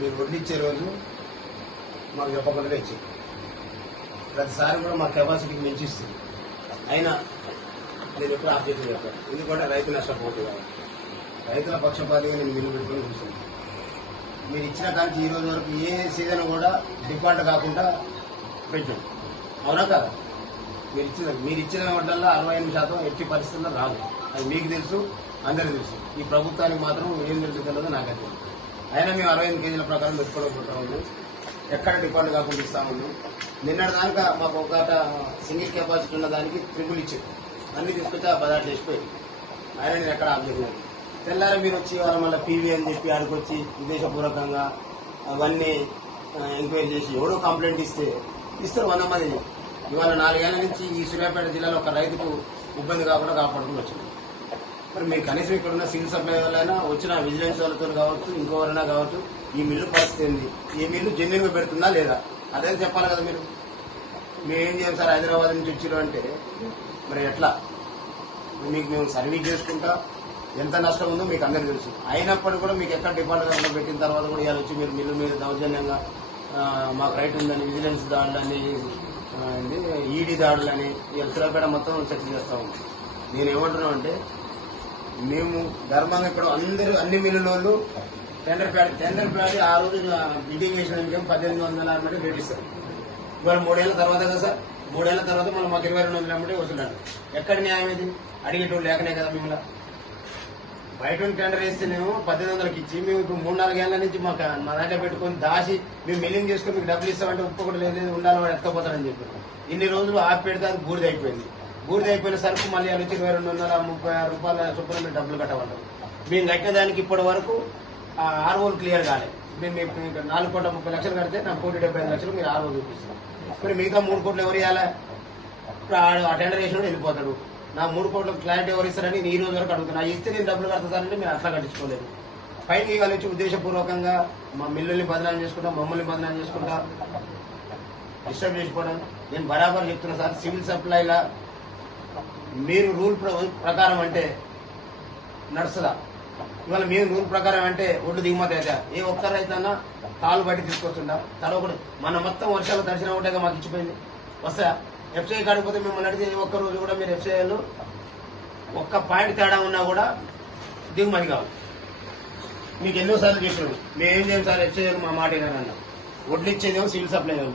మీరు వడ్లు ఇచ్చే రోజు మాకు చెప్పకుండా ఇచ్చింది. ప్రతిసారి కూడా మా కెపాసిటీకి మించి ఇస్తుంది. అయినా నేను ఎప్పుడు ఆబ్జెక్ట్ చెప్పాను, ఎందుకంటే రైతు నష్టపోతుంది కాబట్టి. రైతుల పక్షపాతిగా నేను మిల్లు పెట్టుకొని కూర్చున్నాను. మీరు ఇచ్చిన కానీ ఈ రోజు వరకు ఏ సీజన్ కూడా డిఫాల్ట్ కాకుండా పెట్టాను. అవునా కదా? మీరు ఇచ్చిన వాటిల్లో 68% ఎట్టి పరిస్థితుల్లో రాదు. అది మీకు తెలుసు, అందరికీ తెలుసు. ఈ ప్రభుత్వానికి మాత్రం ఏం తెలుసు తెలియదు, నాకే తెలుసు. అయినా మేము 65 కేజీల ప్రకారం పెట్టుకోవడం ఉన్నాం. ఎక్కడ డిఫాల్ట్ కాకుండా ఇస్తా ఉన్నాం. నిన్నటి దాకా మాకు ఒక సింగిల్ కెపాసిటీ ఉన్న దానికి ట్రిపుల్ ఇచ్చారు. అన్ని తీసుకొచ్చి ఆ పదార్థం చేసిపోయింది. ఆయన నేను ఎక్కడ ఆబ్జెక్ట్. తెల్లారి మీరు వచ్చి వాళ్ళ మళ్ళీ పీవీ అని చెప్పి ఆడికొచ్చి ఉద్దేశపూర్వకంగా అవన్నీ ఎంక్వైరీ చేసి ఎవడో కంప్లైంట్ ఇస్తారు 100 మంది. ఇవాళ 4 ఏళ్ల నుంచి ఈ సూర్యాపేట జిల్లాలో ఒక రైతుకు ఇబ్బంది కాకుండా కాపాడుకుని వచ్చింది. మరి మీరు కనీసం ఇక్కడ ఉన్న సివిల్ సప్లై వాళ్ళైనా వచ్చిన విజిలెన్స్ వాళ్ళతో కావచ్చు, ఇంకోవరైనా కావచ్చు, ఈ మిల్లు పరిస్థితి ఏంది, ఈ మిల్లు జెన్యున్గా పెడుతుందా లేదా అదే చెప్పాలి కదా. మేమేం చేయం సార్, హైదరాబాద్ నుంచి వచ్చారు అంటే మరి ఎట్లా? మీకు మేము సర్వీస్ చేసుకుంటా ఎంత నష్టం ఉందో మీకు అందరికీ తెలుసు. అయినప్పటికీ కూడా మీకు ఎక్కడ డిపార్ట్మెంట్ పెట్టిన తర్వాత కూడా ఇవాళ వచ్చి మీరు మిల్లు మీద దౌర్జన్యంగా మాకు రైట్ ఉందని విజిలెన్స్ దాడులని, ఈడీ దాడులని ఇవాళ సూర్యాపేట మొత్తం చర్చ చేస్తా ఉన్నాం. నేను ఏమంటున్నాను అంటే, మేము ధర్మంగా ఇక్కడ అన్ని మిల్లుల టెండర్ ప్యాడ్ ఆ రోజు లిటిగేషన్ 1860 రేట్ ఇస్తారు. ఇవాళ 3 ఏళ్ల తర్వాత కదా సార్, 3 ఏళ్ల తర్వాత మనం మాకు 2200 అమ్మటే వస్తున్నాడు. ఎక్కడ న్యాయం ఇది? అడిగేటోళ్ళు లేకనే కదా. మిమ్మల్ని బయట టెండర్ వేస్తేనేమో 1800కి ఇచ్చి మేము ఇప్పుడు 3-4 ఏళ్ల నుంచి మా దాంట్లో పెట్టుకొని దాచి మేము మిల్లింగ్ చేసుకుని మీకు డబ్బులు ఇస్తామంటే ఒప్పుకోవడం లేదు, ఉండాలి వాడు ఎత్తపోతారని చెప్పి ఇన్ని రోజులు ఆపి పెడితే అది బూడిద అయిపోయింది. బూడిద అయిపోయిన సరుకు మళ్ళీ వచ్చి 2236 రూపాయల చొప్పున మీరు డబ్బులు కట్టమంటారు. మేము కట్టేదానికి ఇప్పటి వరకు ఆర్ఓలు క్లియర్ కాలేదు. మేము 4,30,00,000 కడితే నాకు 1,75,00,000 మీరు ఆర్ఓ చూపిస్తాం. మరి మిగతా 3 కోట్లు ఎవరు ఇవ్వాలి? ఇప్పుడు ఆ టెండర్ వేసినప్పుడు వెళ్ళిపోతాడు. నా 3 కోట్ల క్లారిటీ ఎవరు ఇస్తారని ఈ రోజు వరకు అడుగుతున్నా. ఇస్తే నేను డబ్బులు కడతానంటే మీరు అట్లా కట్టించుకోలేదు. పైకి ఇవాళ వచ్చి ఉద్దేశపూర్వకంగా మా మిల్లుల్ని బదనాలు చేసుకుంటా, మమ్మల్ని బదనాలు చేసుకుంటా డిస్టర్బ్ చేసుకోవడం. నేను బరాబర్ చెప్తున్నా సార్, సివిల్ సప్లైలా మీరు రూల్ ప్రకారం అంటే నడుస్తుందా? ఇవాళ మేము రూల్ ప్రకారం అంటే ఒడ్డు దిగుమతి అయితే ఏ ఒక్క రైతన్నా కాలు బట్టి తీసుకొస్తుంటా తడవకూడదు. మన మొత్తం వర్షాలు తడిసిన ఒకటేగా మాకు ఇచ్చిపోయింది. వస్తా ఎఫ్సీఐ కాడిపోతే మిమ్మల్ని అడిగితే ఏ ఒక్క రోజు కూడా మీరు ఎఫ్సీఐలో ఒక్క పాయింట్ తేడా ఉన్నా కూడా దిగుమతి కావాలి. మీకు ఎన్నోసార్లు చెప్పాడు, మేమేం చేయం సార్, ఎఫ్సీఐలు మా మాట ఏదన్నా. ఒడ్లు ఇచ్చేదేమో సివిల్ సప్లై.